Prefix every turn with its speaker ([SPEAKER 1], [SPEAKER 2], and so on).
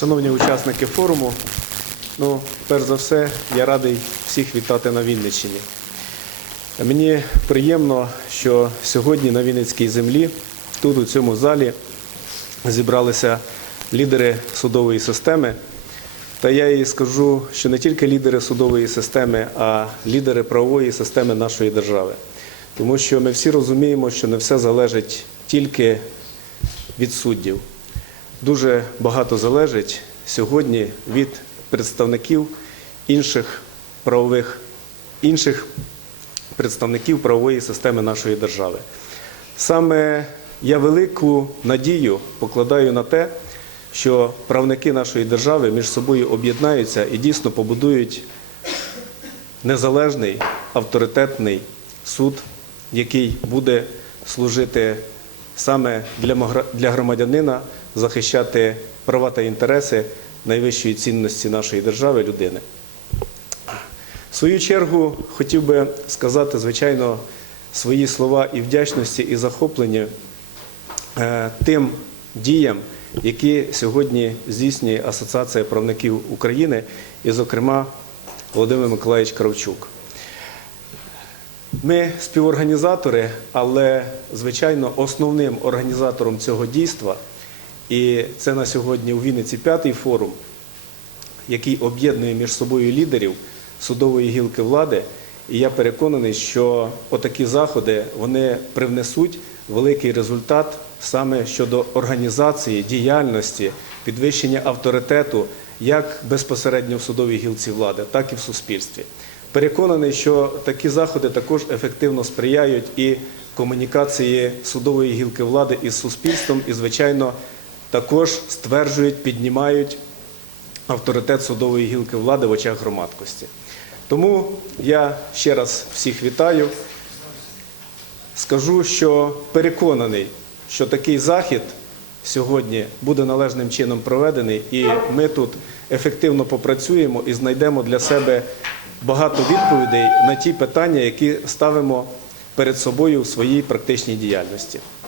[SPEAKER 1] Шановні учасники форуму, ну, перш за все, я радий всіх вітати на Вінниччині. Мені приємно, що сьогодні на Вінницькій землі, тут, у цьому залі, зібралися лідери судової системи. Та я їй скажу, що не тільки лідери судової системи, а лідери правової системи нашої держави. Тому що ми всі розуміємо, що не все залежить тільки від суддів. Дуже багато залежить сьогодні від представників інших правових інших представників правової системи нашої держави. Саме я велику надію покладаю на те, що правники нашої держави між собою об'єднаються і дійсно побудують незалежний авторитетний суд, який буде служити саме для громадянина, захищати права та інтереси найвищої цінності нашої держави людини. В свою чергу хотів би сказати, звичайно, свої слова і вдячності, і захоплення е, тим діям, які сьогодні здійснює Асоціація правників України, і, зокрема, Володимир Миколаївич Кравчук. Ми співорганізатори, але, звичайно, основним організатором цього дійства, і це на сьогодні у Вінниці п'ятий форум, який об'єднує між собою лідерів судової гілки влади. І я переконаний, що отакі заходи вони привнесуть великий результат саме щодо організації діяльності, підвищення авторитету як безпосередньо в судовій гілці влади, так і в суспільстві. Переконаний, що такі заходи також ефективно сприяють і комунікації судової гілки влади із суспільством, і, звичайно, також стверджують, піднімають авторитет судової гілки влади в очах громадськості. Тому я ще раз всіх вітаю. Скажу, що переконаний, що такий захід сьогодні буде належним чином проведений, і ми тут ефективно попрацюємо і знайдемо для себе багато відповідей на ті питання, які ставимо перед собою у своїй практичній діяльності.